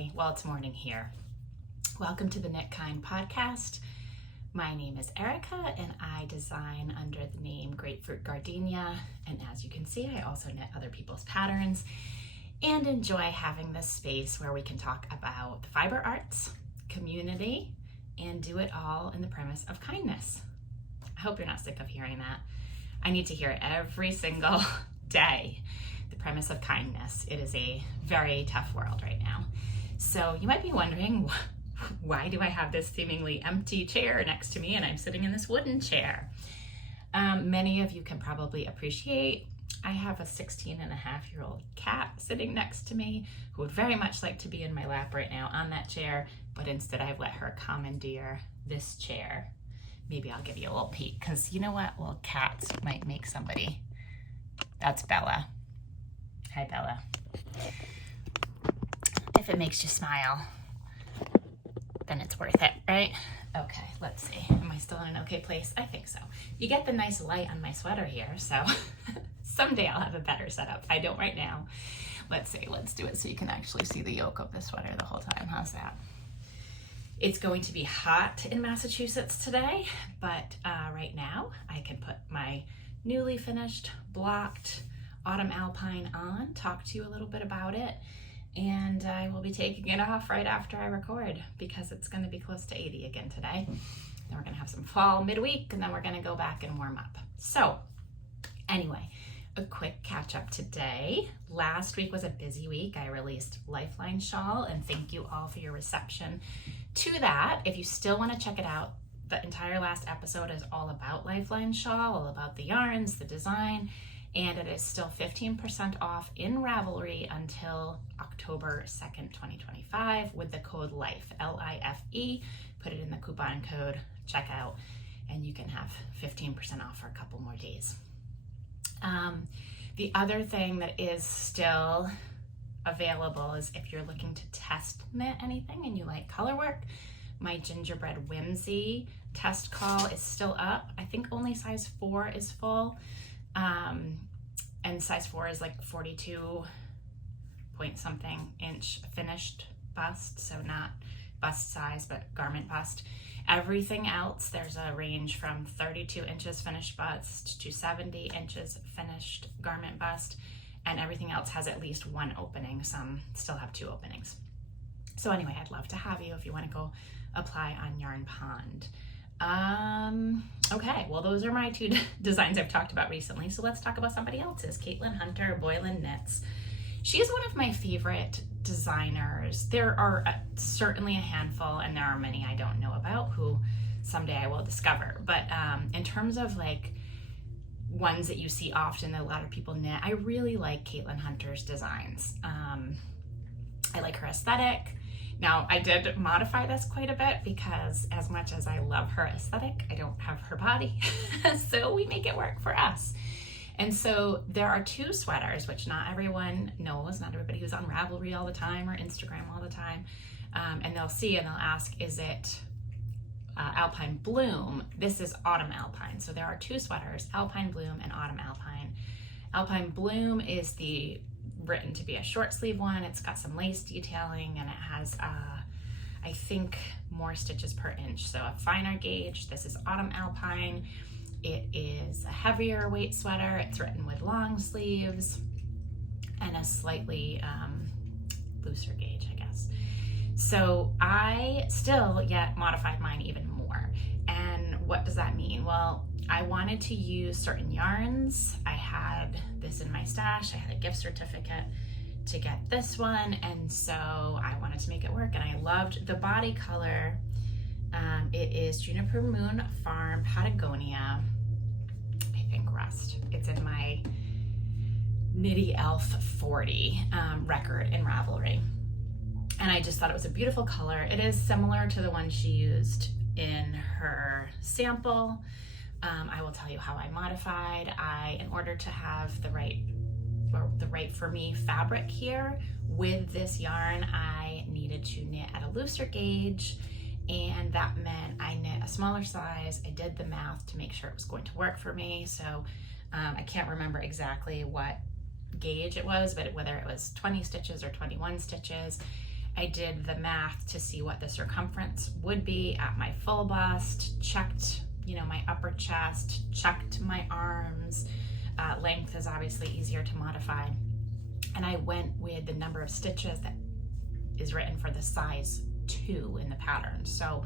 day. Well, it's morning here. Welcome to the Knit Kind podcast. My name is Erika and I design under the name Grapefruit Gardenia. And as you can see, I also knit other people's patterns and enjoy having this space where we can talk about the fiber arts, community, and do it all in the premise of kindness. I hope you're not sick of hearing that. I need to hear it every single day. The premise of kindness. It is a very tough world right now. So you might be wondering, why do I have this seemingly empty chair next to me and I'm sitting in this wooden chair? Many of you can probably appreciate I have a 16-and-a-half-year-old cat sitting next to me who would very much like to be in my lap right now on that chair, but instead I've let her commandeer this chair. Maybe I'll give you a little peek, because you know what? Little cats might make somebody. That's Bella. Hi, Bella. If it makes you smile, then it's worth it, right? Okay, let's see. Am I still in an okay place? I think so. You get the nice light on my sweater here, so someday I'll have a better setup. I don't right now. Let's see. Let's do it so you can actually see the yoke of the sweater the whole time. How's that? It's going to be hot in Massachusetts today, but right now I can put my newly finished blocked autumn Alpine on, talk to you a little bit about it, and I will be taking it off right after I record because it's going to be close to 80 again today. Then we're going to have some fall midweek, and then we're going to go back and warm up. So anyway, a quick catch up today. Last week was a busy week. I released Lifeline Shawl, and thank you all for your reception to that. If you still want to check it out, the entire last episode is all about Lifeline Shawl, all about the yarns, the design, and it is still 15% off in Ravelry until October 2nd, 2025 with the code LIFE, L-I-F-E. Put it in the coupon code, checkout, and you can have 15% off for a couple more days. The other thing that is still available is if you're looking to test knit anything and you like color work, my Gingerbread Whimsy test call is still up. I think only size 4 is full. And size 4 is like 42 point something inch finished bust, so not bust size, but garment bust. Everything else, there's a range from 32 inches finished bust to 70 inches finished garment bust, and everything else has at least one opening. Some still have 2 openings. So anyway, I'd love to have you if you want to go apply on Yarn Pond. Okay, well, those are my 2 designs I've talked about recently. So let's talk about somebody else's. Caitlin Hunter, Boylan Knits. She is one of my favorite designers. There are certainly a handful, and there are many I don't know about who someday I will discover. But in terms of like ones that you see often that a lot of people knit, I really like Caitlin Hunter's designs. I like her aesthetic. Now, I did modify this quite a bit because as much as I love her aesthetic, I don't have her body. So we make it work for us. And so there are 2 sweaters, which not everyone knows, not everybody who's on Ravelry all the time or Instagram all the time. And they'll see and they'll ask, is it Alpine Bloom? This is Autumn Alpine. So there are 2 sweaters, Alpine Bloom and Autumn Alpine. Alpine Bloom is the written to be a short sleeve one. It's got some lace detailing and it has, I think, more stitches per inch. So a finer gauge. This is Autumn Alpine. It is a heavier weight sweater. It's written with long sleeves and a slightly looser gauge, I guess. So I still yet modified mine even more. And what does that mean? Well, I wanted to use certain yarns. I had this in my stash. I had a gift certificate to get this one. And so I wanted to make it work. And I loved the body color. It is Juniper Moon Farm Patagonia, I think Rust. It's in my Knitty Elf 40 record in Ravelry. And I just thought it was a beautiful color. It is similar to the one she used in her sample. I will tell you how I modified. In order to have the right for me fabric here with this yarn, I needed to knit at a looser gauge, and that meant I knit a smaller size. I did the math to make sure it was going to work for me. So I can't remember exactly what gauge it was, but whether it was 20 stitches or 21 stitches. I did the math to see what the circumference would be at my full bust, checked, you know, my upper chest, checked my arms. Length is obviously easier to modify. And I went with the number of stitches that is written for the size 2 in the pattern. So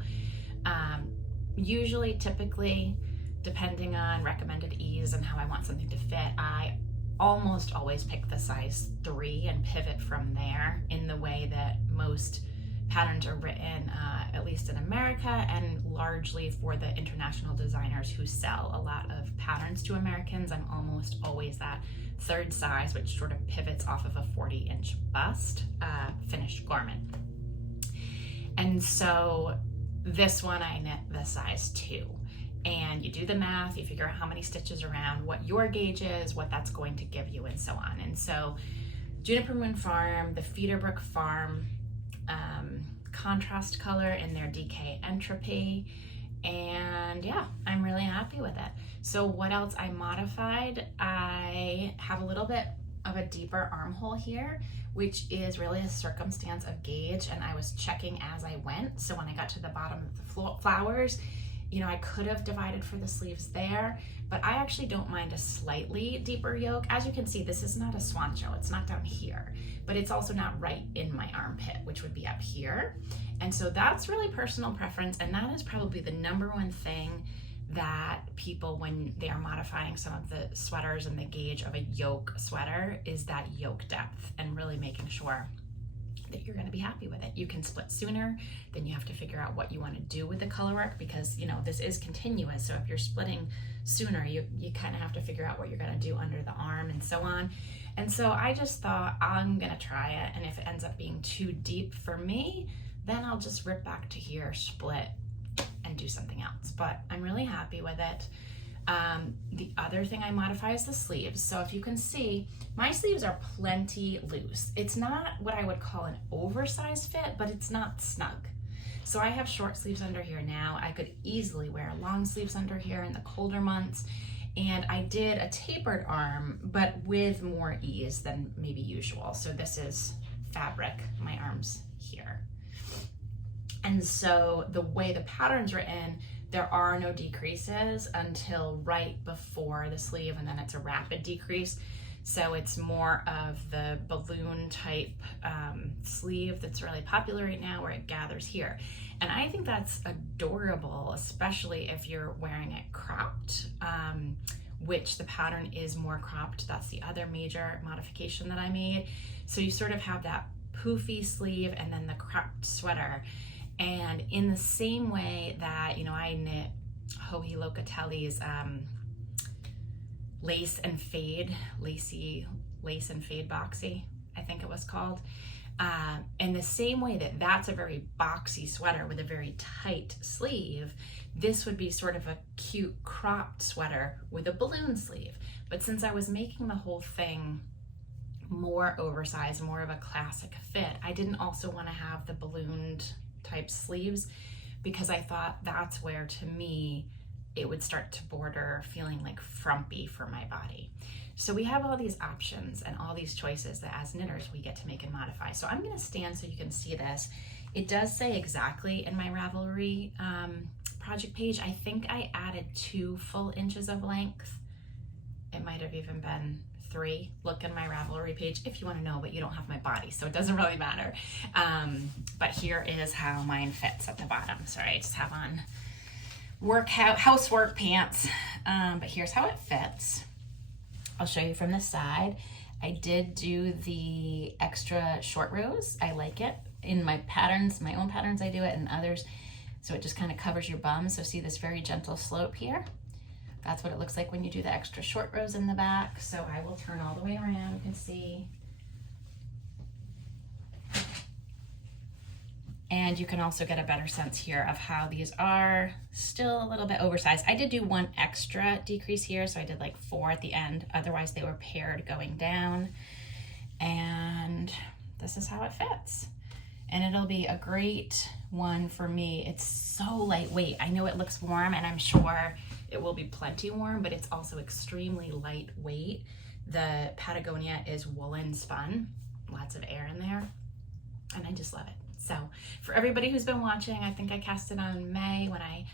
usually, typically, depending on recommended ease and how I want something to fit, I almost always pick the size 3 and pivot from there in the way that most patterns are written, at least in America, and largely for the international designers who sell a lot of patterns to Americans. I'm almost always that 3rd size, which sort of pivots off of a 40-inch bust finished garment. And so this one I knit the size 2. And you do the math, you figure out how many stitches around, what your gauge is, what that's going to give you, and so on. And so Juniper Moon Farm, the Feederbrook Farm, contrast color in their DK Entropy. And yeah, I'm really happy with it. So what else I modified? I have a little bit of a deeper armhole here, which is really a circumstance of gauge, and I was checking as I went. So when I got to the bottom of the flowers, you know, I could have divided for the sleeves there, but I actually don't mind a slightly deeper yoke. As you can see, this is not a swancho, it's not down here, but it's also not right in my armpit, which would be up here. And so that's really personal preference, and that is probably the number one thing that people, when they are modifying some of the sweaters and the gauge of a yoke sweater, is that yoke depth, and really making sure that you're going to be happy with it. You can split sooner, then you have to figure out what you want to do with the color work, because you know this is continuous. So if you're splitting sooner, you kind of have to figure out what you're going to do under the arm and so on. And so I just thought, I'm going to try it, and if it ends up being too deep for me, then I'll just rip back to here, split, and do something else. But I'm really happy with it. The other thing I modify is the sleeves. So if you can see, my sleeves are plenty loose. It's not what I would call an oversized fit, but it's not snug. So I have short sleeves under here now. I could easily wear long sleeves under here in the colder months. And I did a tapered arm, but with more ease than maybe usual. So this is fabric, my arms here. And so the way the pattern's written, there are no decreases until right before the sleeve, and then it's a rapid decrease. So it's more of the balloon type sleeve that's really popular right now, where it gathers here. And I think that's adorable, especially if you're wearing it cropped, which the pattern is more cropped. That's the other major modification that I made. So you sort of have that poofy sleeve and then the cropped sweater. And in the same way that, you know, I knit Joji Locatelli's lace and fade boxy, I think it was called. In the same way that that's a very boxy sweater with a very tight sleeve, this would be sort of a cute cropped sweater with a balloon sleeve. But since I was making the whole thing more oversized, more of a classic fit, I didn't also want to have the ballooned type sleeves, because I thought that's where, to me, it would start to border feeling like frumpy for my body. So we have all these options and all these choices that as knitters we get to make and modify. So I'm going to stand so you can see this. It does say exactly in my Ravelry project page. I think I added 2 full inches of length. It might have even been 3. Look in my Ravelry page if you want to know, but you don't have my body, so it doesn't really matter. But here is how mine fits at the bottom. Sorry, I just have on housework pants, but here's how it fits. I'll show you from the side. I did do the extra short rows. I like it. In my patterns, my own patterns, I do it, and others, so it just kind of covers your bum. So see this very gentle slope here? That's what it looks like when you do the extra short rows in the back. So I will turn all the way around, you can see. And you can also get a better sense here of how these are still a little bit oversized. I did do 1 extra decrease here, so I did like 4 at the end. Otherwise they were paired going down. And this is how it fits. And it'll be a great one for me. It's so lightweight. I know it looks warm, and I'm sure it will be plenty warm, but it's also extremely lightweight. The Patagonia is woolen spun, lots of air in there. and I just love it. So for everybody who's been watching, I think I cast it on May when I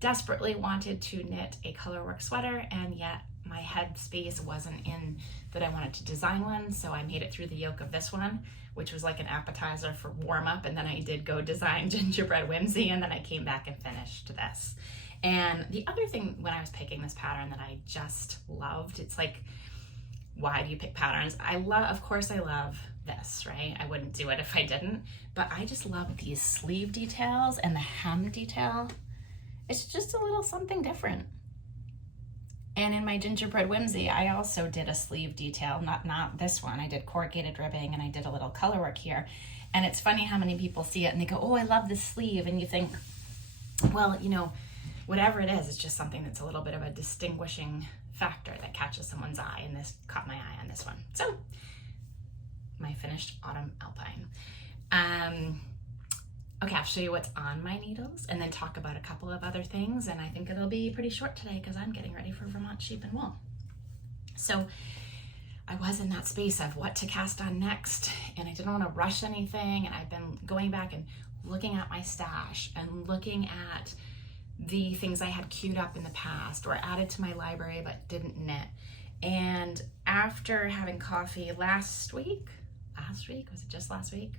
desperately wanted to knit a colorwork sweater, and yet my headspace wasn't in that I wanted to design one, so I made it through the yoke of this one, which was like an appetizer for warm up, and then I did go design Gingerbread Whimsy, and then I came back and finished this. And the other thing when I was picking this pattern that I just loved, it's like, why do you pick patterns? Of course I love this, right? I wouldn't do it if I didn't, but I just love these sleeve details and the hem detail. It's just a little something different. And in my Gingerbread Whimsy, I also did a sleeve detail, not this one. I did corrugated ribbing and I did a little color work here. And it's funny how many people see it and they go, oh, I love this sleeve. And you think, well, you know, whatever it is, it's just something that's a little bit of a distinguishing factor that catches someone's eye, and this caught my eye on this one. So, my finished autumn Alpine. Okay, I'll show you what's on my needles and then talk about a couple of other things, and I think it'll be pretty short today because I'm getting ready for Vermont sheep and wool. So, I was in that space of what to cast on next, and I didn't want to rush anything, and I've been going back and looking at my stash and looking at the things I had queued up in the past or added to my library but didn't knit. And after having coffee last week, was it just last week?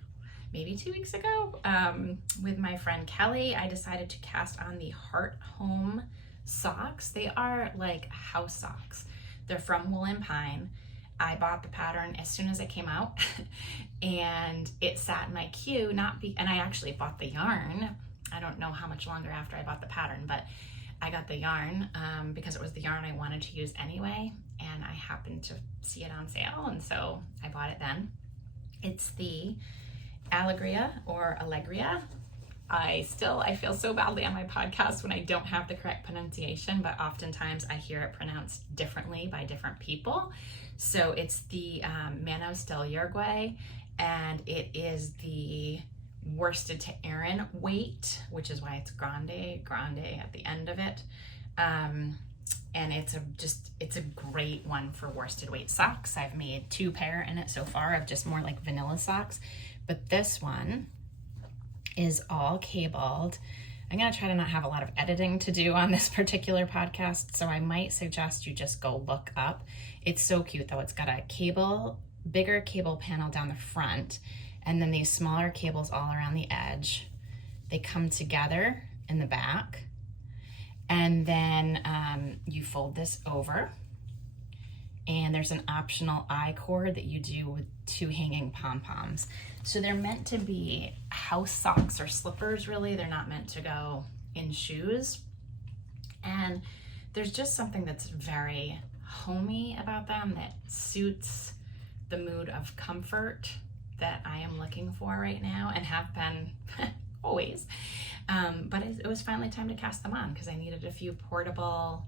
Maybe 2 weeks ago, with my friend Kelly, I decided to cast on the Hearthome socks. They are like house socks. They're from Wool and Pine. I bought the pattern as soon as it came out and it sat in my queue, and I actually bought the yarn. I don't know how much longer after I bought the pattern, but I got the yarn because it was the yarn I wanted to use anyway, and I happened to see it on sale, and so I bought it then. It's the Allegria or Allegria. I feel so badly on my podcast when I don't have the correct pronunciation, but oftentimes I hear it pronounced differently by different people. So it's the Manos del Uruguay, and it is the worsted to Aran weight, which is why it's grande at the end of it. And it's a great one for worsted weight socks. I've made 2 pair in it so far of just more like vanilla socks, but this one is all cabled. I'm gonna try to not have a lot of editing to do on this particular podcast, so I might suggest you just go look up. It's so cute though. It's got a bigger cable panel down the front, and then these smaller cables all around the edge. They come together in the back, and then you fold this over, and there's an optional eye cord that you do with 2 hanging pom-poms. So they're meant to be house socks or slippers, really. They're not meant to go in shoes. And there's just something that's very homey about them that suits the mood of comfort that I am looking for right now and have been always. But it was finally time to cast them on because I needed a few portable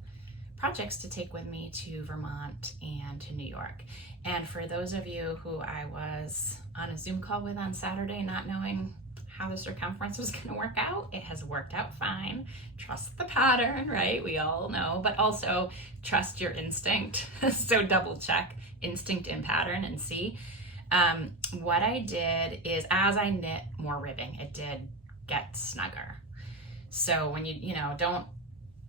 projects to take with me to Vermont and to New York. And for those of you who I was on a Zoom call with on Saturday, not knowing how the circumference was going to work out, it has worked out fine. Trust the pattern, right? We all know, but also trust your instinct. So double check instinct in pattern and see. What I did is as I knit more ribbing, it did get snugger. So when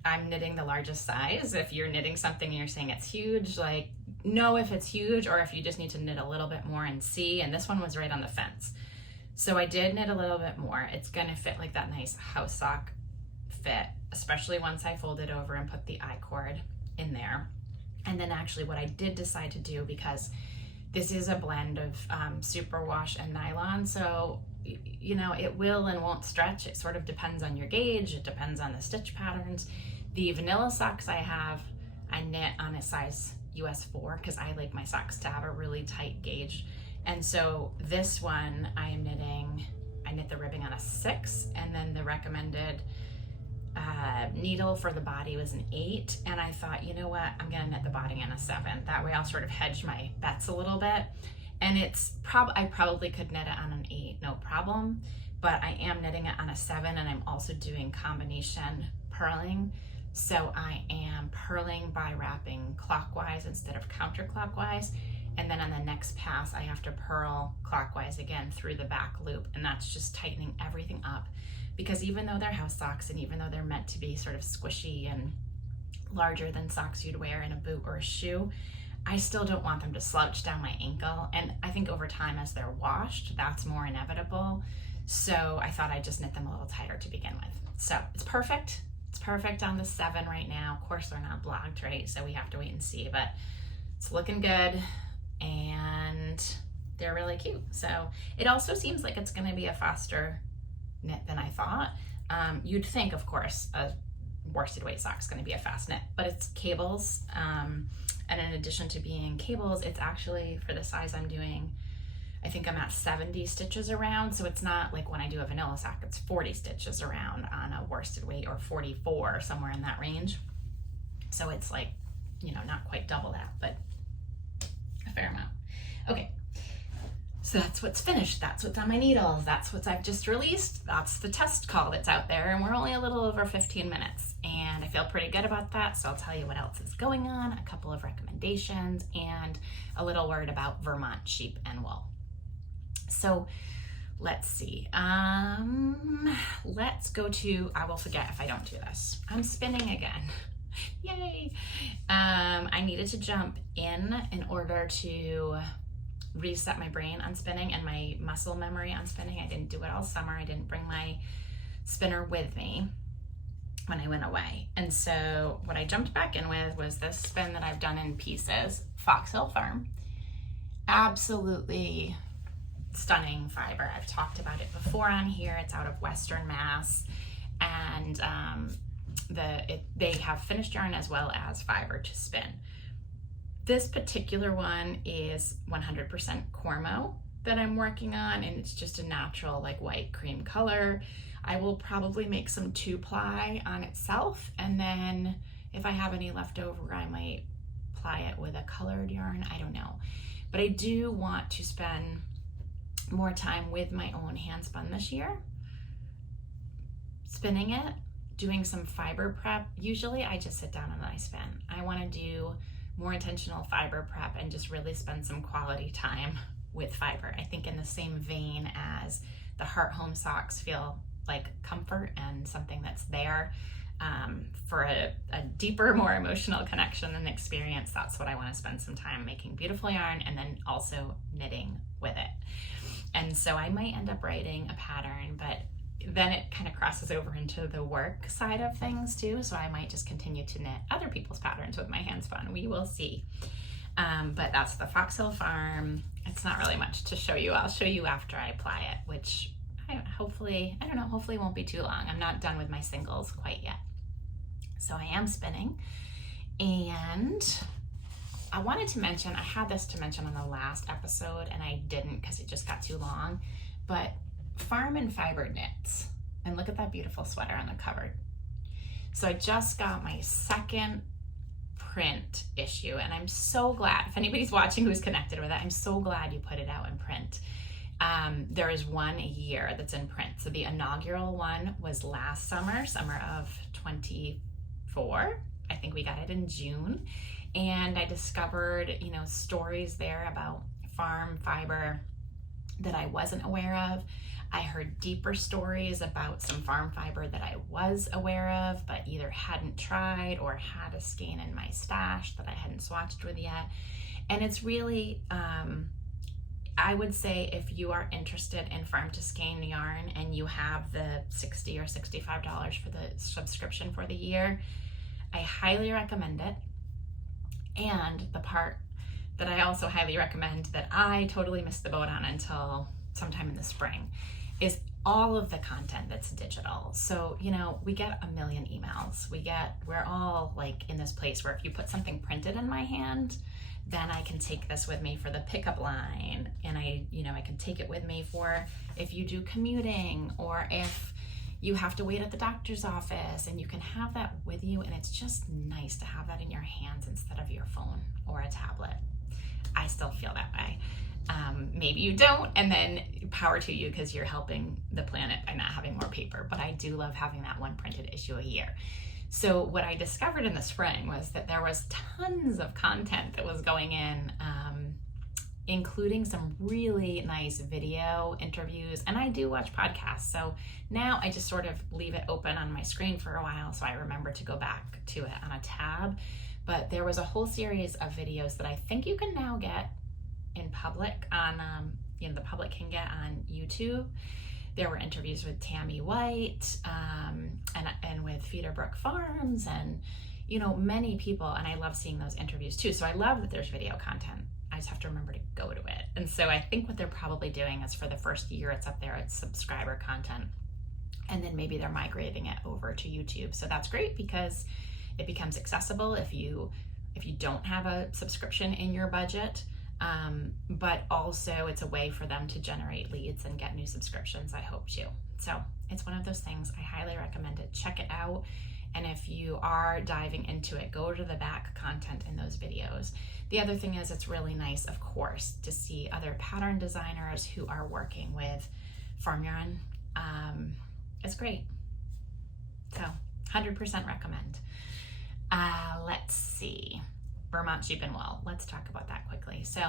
I'm knitting the largest size. If you're knitting something and you're saying it's huge, like know if it's huge or if you just need to knit a little bit more and see. And this one was right on the fence. So I did knit a little bit more. It's gonna fit like that nice house sock fit, especially once I fold it over and put the eye cord in there. And then actually what I did decide to do, because this is a blend of superwash and nylon, so it will and won't stretch. It sort of depends on your gauge. It depends on the stitch patterns. The vanilla socks I knit on a size US 4 because I like my socks to have a really tight gauge. And so this one I knit the ribbing on a 6, and then the recommended needle for the body was an 8. And I thought, you know what, I'm gonna knit the body on a 7. That way I'll sort of hedge my bets a little bit. And I probably could knit it on an 8, no problem, but I am knitting it on a 7, and I'm also doing combination purling. So I am purling by wrapping clockwise instead of counterclockwise. And then on the next pass, I have to purl clockwise again through the back loop. And that's just tightening everything up, because even though they're house socks and even though they're meant to be sort of squishy and larger than socks you'd wear in a boot or a shoe, I still don't want them to slouch down my ankle. And I think over time, as they're washed, that's more inevitable. So I thought I'd just knit them a little tighter to begin with. So it's perfect. It's perfect on the 7 right now. Of course, they're not blocked, right? So we have to wait and see, but it's looking good and they're really cute. So it also seems like it's going to be a faster knit than I thought. You'd think, of course, a worsted weight sock is going to be a fast knit, but it's cables. And in addition to being cables, it's actually, for the size I'm doing, I think I'm at 70 stitches around. So it's not like when I do a vanilla sock, it's 40 stitches around on a worsted weight, or 44, somewhere in that range. So it's like, you know, not quite double that, but a fair amount. Okay. So that's what's finished. That's what's on my needles. That's what I've just released. That's the test call that's out there. And we're only a little over 15 minutes. And I feel pretty good about that. So I'll tell you what else is going on, a couple of recommendations, and a little word about Vermont sheep and wool. So let's see. Let's go to, I will forget if I don't do this. I'm spinning again. Yay. I needed to jump in order to reset my brain on spinning and my muscle memory on spinning. I didn't do it all summer. I didn't bring my spinner with me when I went away. And so what I jumped back in with was this spin that I've done in pieces, Foxhill Farm. Absolutely stunning fiber. I've talked about it before on here. It's out of Western Mass, and they have finished yarn as well as fiber to spin. This particular one is 100% Cormo that I'm working on, and it's just a natural like white cream color. I will probably make some 2-ply on itself, and then if I have any left over, I might ply it with a colored yarn. I don't know. But I do want to spend more time with my own hand spun this year, spinning it, doing some fiber prep. Usually I just sit down and I spin. I want to do more intentional fiber prep and just really spend some quality time with fiber. I think in the same vein as the Hearthome socks feel like comfort and something that's there for a deeper, more emotional connection and experience. That's what I want to spend some time making beautiful yarn and then also knitting with it. And so I might end up writing a pattern, but then it kind of crosses over into the work side of things too. So I might just continue to knit other people's patterns with my hand spun. We will see. But that's the Foxhill Farm. It's not really much to show you. I'll show you after I apply it, which hopefully won't be too long. I'm not done with my singles quite yet. So I am spinning, and I wanted to mention, I had this to mention on the last episode and I didn't because it just got too long, but Farm and Fiber knits. And look at that beautiful sweater on the cover. So I just got my second print issue, and I'm so glad, if anybody's watching who's connected with it, I'm so glad you put it out in print. There is one a year that's in print. So the inaugural one was last summer of 24. I think we got it in June. And I discovered, stories there about farm fiber that I wasn't aware of. I heard deeper stories about some farm fiber that I was aware of, but either hadn't tried or had a skein in my stash that I hadn't swatched with yet. And it's really, I would say if you are interested in farm to skein yarn and you have the $60 or $65 for the subscription for the year, I highly recommend it. And the part that I also highly recommend that I totally missed the boat on until sometime in the spring is all of the content that's digital. So, we get a million emails. We're all like in this place where if you put something printed in my hand, then I can take this with me for the pickup line. And I can take it with me for if you do commuting or if you have to wait at the doctor's office, and you can have that with you. And it's just nice to have that in your hands instead of your phone or a tablet. I still feel that way. Maybe you don't, and then power to you because you're helping the planet by not having more paper. But I do love having that one printed issue a year. So what I discovered in the spring was that there was tons of content that was going in including some really nice video interviews. And I do watch podcasts, so now I just sort of leave it open on my screen for a while so I remember to go back to it on a tab. But there was a whole series of videos that I think you can now get in public on, the public can get on YouTube. There were interviews with Tammy White and with Feederbrook Farms and, many people. And I love seeing those interviews too. So I love that there's video content. I just have to remember to go to it. And so I think what they're probably doing is for the first year it's up there, it's subscriber content. And then maybe they're migrating it over to YouTube. So that's great because it becomes accessible if you don't have a subscription in your budget. But also it's a way for them to generate leads and get new subscriptions, I hope too. So it's one of those things. I highly recommend it. Check it out. And if you are diving into it, go to the back content in those videos. The other thing is it's really nice, of course, to see other pattern designers who are working with farm yarn. It's great. So 100% recommend. Let's see. Vermont Sheep and Wool. Let's talk about that quickly. So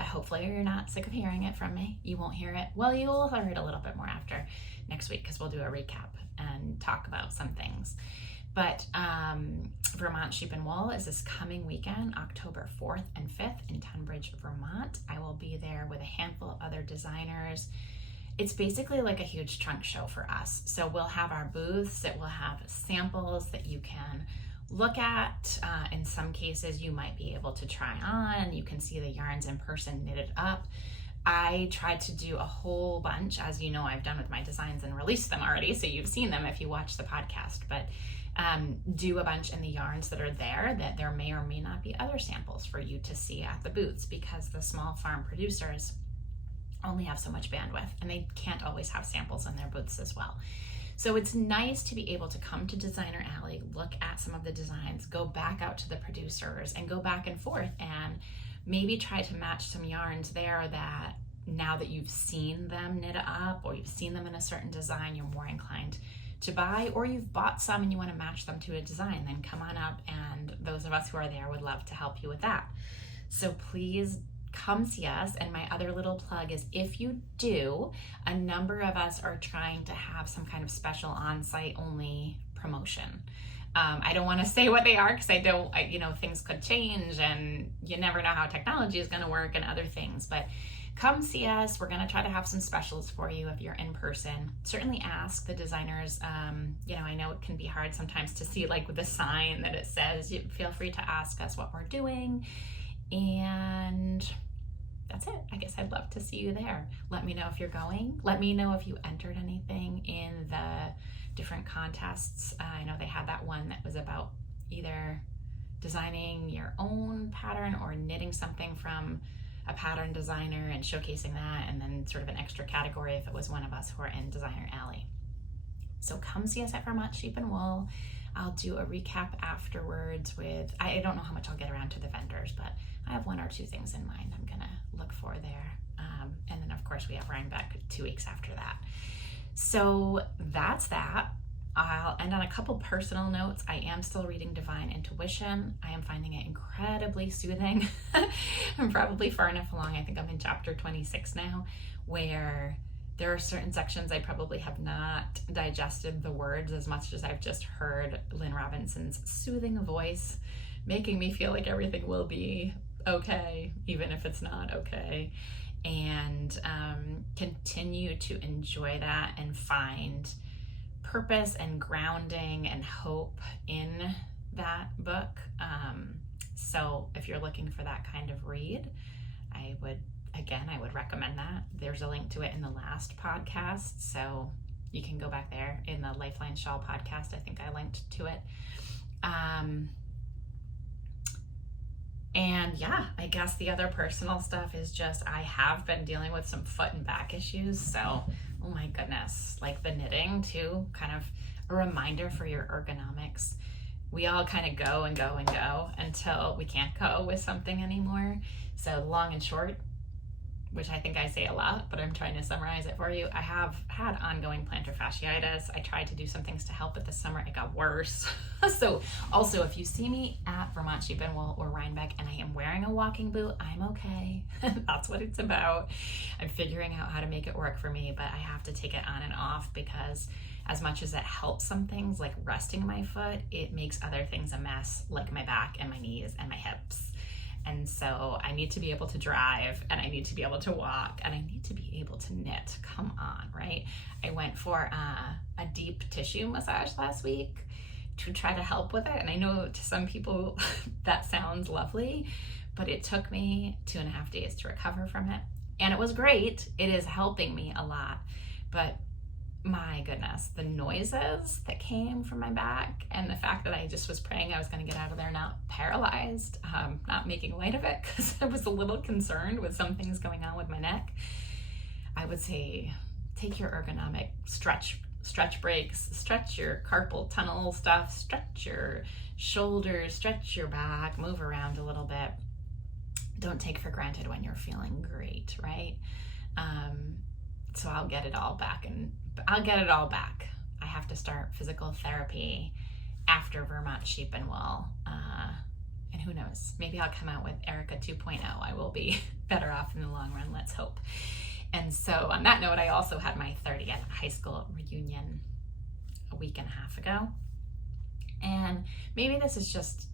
hopefully you're not sick of hearing it from me. You won't hear it. Well, you'll hear it a little bit more after next week because we'll do a recap and talk about some things. But Vermont Sheep and Wool is this coming weekend, October 4th and 5th in Tunbridge, Vermont. I will be there with a handful of other designers. It's basically like a huge trunk show for us. So we'll have our booths that will have samples that you can look at. In some cases, you might be able to try on. You can see the yarns in person knitted up. I tried to do a whole bunch, as you know, I've done with my designs and released them already, so you've seen them if you watch the podcast, but do a bunch in the yarns that are there, that there may or may not be other samples for you to see at the booths, because the small farm producers only have so much bandwidth and they can't always have samples in their booths as well. So it's nice to be able to come to Designer Alley, look at some of the designs, go back out to the producers and go back and forth and maybe try to match some yarns there that now that you've seen them knit up or you've seen them in a certain design, you're more inclined to buy, or you've bought some and you want to match them to a design, then come on up and those of us who are there would love to help you with that. So please come see us. And my other little plug is if you do, a number of us are trying to have some kind of special on-site only promotion. I don't want to say what they are because things could change and you never know how technology is going to work and other things, but come see us. We're going to try to have some specials for you if you're in person. Certainly ask the designers. I know it can be hard sometimes to see like with the sign that it says, feel free to ask us what we're doing. And that's it. I guess I'd love to see you there. Let me know if you're going. Let me know if you entered anything in the different contests. I know they had that one that was about either designing your own pattern or knitting something from a pattern designer and showcasing that, and then sort of an extra category if it was one of us who are in Designer Alley. So come see us at Vermont Sheep and Wool. I'll do a recap afterwards with, I don't know how much I'll get around to the vendors, but I have one or two things in mind I'm gonna look for there. And then of course we have Rhinebeck 2 weeks after that. So that's that. I'll end on a couple personal notes. I am still reading Divine Intuition. I am finding it incredibly soothing. I'm probably far enough along. I think I'm in chapter 26 now, where there are certain sections I probably have not digested the words as much as I've just heard Lynn Robinson's soothing voice, making me feel like everything will be okay, even if it's not okay. And continue to enjoy that and find purpose and grounding and hope in that book. So if you're looking for that kind of read, I would recommend that. There's a link to it in the last podcast, so you can go back there in the Lifeline Shawl podcast. I think I linked to it. And yeah, I guess the other personal stuff is just I have been dealing with some foot and back issues. So, oh my goodness, like the knitting too, kind of a reminder for your ergonomics. We all kind of go and go and go until we can't go with something anymore. So long and short, which I think I say a lot, but I'm trying to summarize it for you. I have had ongoing plantar fasciitis. I tried to do some things to help it this summer. It got worse. So also, if you see me at Vermont Sheep and Wool or Rhinebeck and I am wearing wearing a walking boot, I'm okay. That's what it's about. I'm figuring out how to make it work for me, but I have to take it on and off because as much as it helps some things like resting my foot, it makes other things a mess, like my back and my knees and my hips. And so I need to be able to drive, and I need to be able to walk, and I need to be able to knit. Come on, right? I went for a deep tissue massage last week to try to help with it. And I know to some people that sounds lovely, but it took me 2.5 days to recover from it. And it was great. It is helping me a lot. But my goodness, the noises that came from my back and the fact that I just was praying I was going to get out of there not paralyzed, not making light of it because I was a little concerned with some things going on with my neck. I would say take your ergonomic stretch breaks, stretch your carpal tunnel stuff, stretch your shoulders, stretch your back, move around a little bit. Don't take for granted when you're feeling great, right? So I'll get it all back, and I'll get it all back. I have to start physical therapy after Vermont Sheep and Wool. And who knows, maybe I'll come out with Erika 2.0. I will be better off in the long run, let's hope. And so on that note, I also had my 30th high school reunion a week and a half ago. And maybe this is just,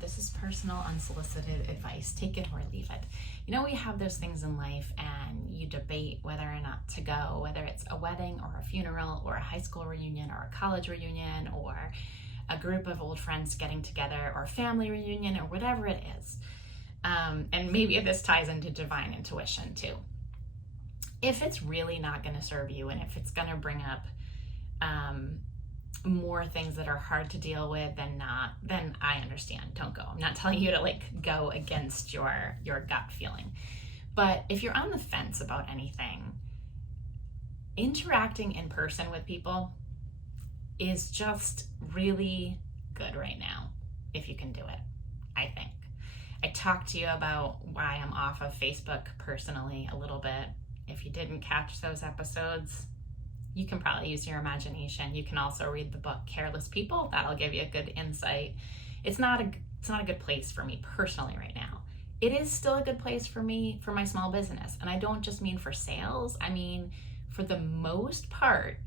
this is personal, unsolicited advice. Take it or leave it. You know, we have those things in life and you debate whether or not to go, whether it's a wedding or a funeral or a high school reunion or a college reunion or a group of old friends getting together or family reunion or whatever it is. And maybe this ties into divine intuition too. If it's really not going to serve you and if it's going to bring up more things that are hard to deal with than not, then I understand. Don't go. I'm not telling you to go against your gut feeling. But if you're on the fence about anything, interacting in person with people is just really good right now, if you can do it, I think. I talked to you about why I'm off of Facebook personally a little bit. If you didn't catch those episodes, you can probably use your imagination. You can also read the book Careless People. That'll give you a good insight. It's not a good place for me personally right now. It is still a good place for me for my small business. And I don't just mean for sales. I mean, for the most part,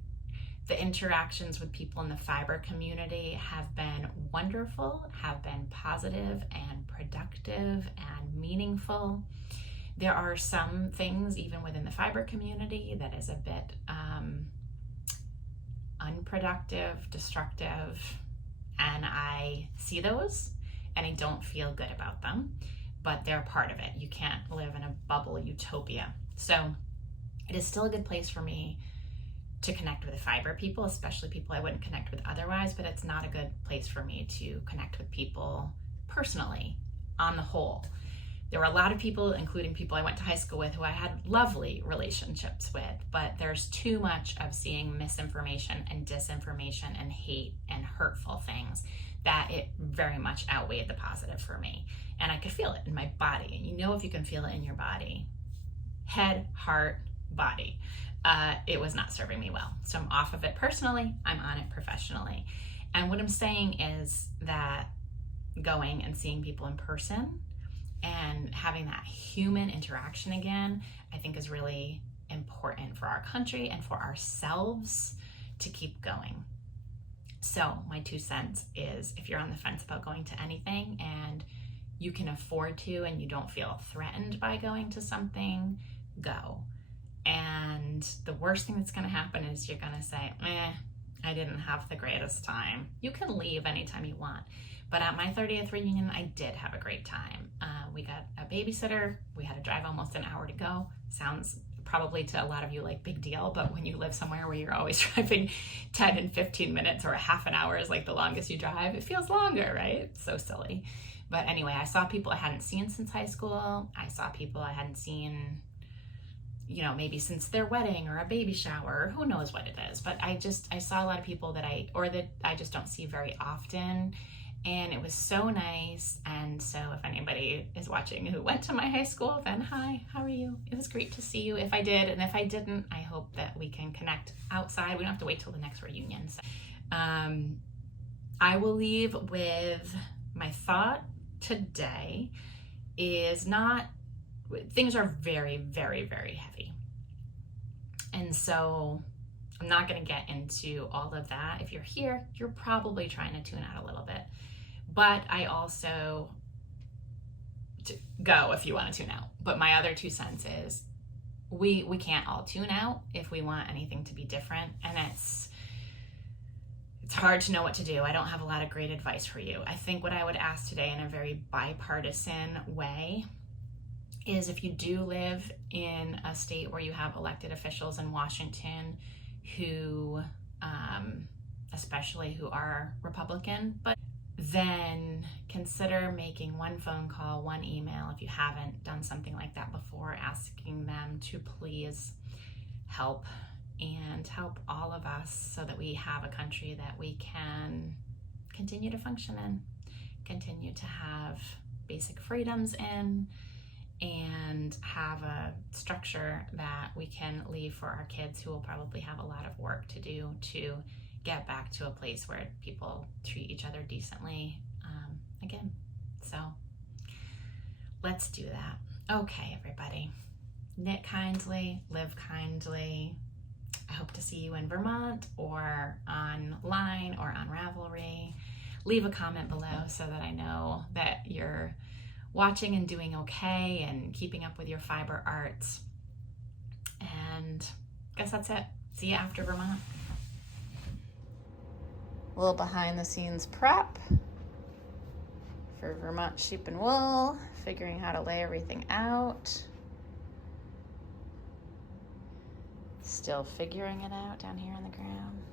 the interactions with people in the fiber community have been wonderful, have been positive and productive and meaningful. There are some things even within the fiber community that is a bit unproductive, destructive, and I see those and I don't feel good about them, but they're part of it. You can't live in a bubble utopia. So it is still a good place for me to connect with the fiber people, especially people I wouldn't connect with otherwise, but it's not a good place for me to connect with people personally on the whole. There were a lot of people, including people I went to high school with, who I had lovely relationships with, but there's too much of seeing misinformation and disinformation and hate and hurtful things that it very much outweighed the positive for me. And I could feel it in my body. And you know, if you can feel it in your body, head, heart, body, it was not serving me well. So I'm off of it personally, I'm on it professionally. And what I'm saying is that going and seeing people in person and having that human interaction again, I think is really important for our country and for ourselves to keep going. So my 2 cents is, if you're on the fence about going to anything and you can afford to and you don't feel threatened by going to something, go. And the worst thing that's going to happen is you're going to say, I didn't have the greatest time. You can leave anytime you want. But at my 30th reunion, I did have a great time. We got a babysitter. We had to drive almost an hour to go. Sounds probably to a lot of you like big deal, but when you live somewhere where you're always driving 10 and 15 minutes or a half an hour is like the longest you drive, it feels longer, right? It's so silly. But anyway, I saw people I hadn't seen since high school. I saw people I hadn't seen, maybe since their wedding or a baby shower, or who knows what it is. But I saw a lot of people that I just don't see very often. And it was so nice. And so if anybody is watching who went to my high school, then hi, how are you? It was great to see you if I did. And if I didn't, I hope that we can connect outside. We don't have to wait till the next reunion. So, I will leave with my thought today is not, things are very, very, very heavy. And so I'm not going to get into all of that. If you're here, you're probably trying to tune out a little bit. But I also, go if you want to tune out. But my other 2 cents is we can't all tune out if we want anything to be different. And it's hard to know what to do. I don't have a lot of great advice for you. I think what I would ask today in a very bipartisan way is, if you do live in a state where you have elected officials in Washington who, especially who are Republican, but then consider making one phone call, one email, if you haven't done something like that before, asking them to please help and help all of us so that we have a country that we can continue to function in, continue to have basic freedoms in, and have a structure that we can leave for our kids, who will probably have a lot of work to do to get back to a place where people treat each other decently again. So let's do that. Okay, everybody. Knit kindly, live kindly. I hope to see you in Vermont or online or on Ravelry. Leave a comment below so that I know that you're watching and doing okay and keeping up with your fiber arts. And I guess that's it. See you after Vermont. A little behind the scenes prep for Vermont Sheep and Wool, figuring how to lay everything out. Still figuring it out down here on the ground.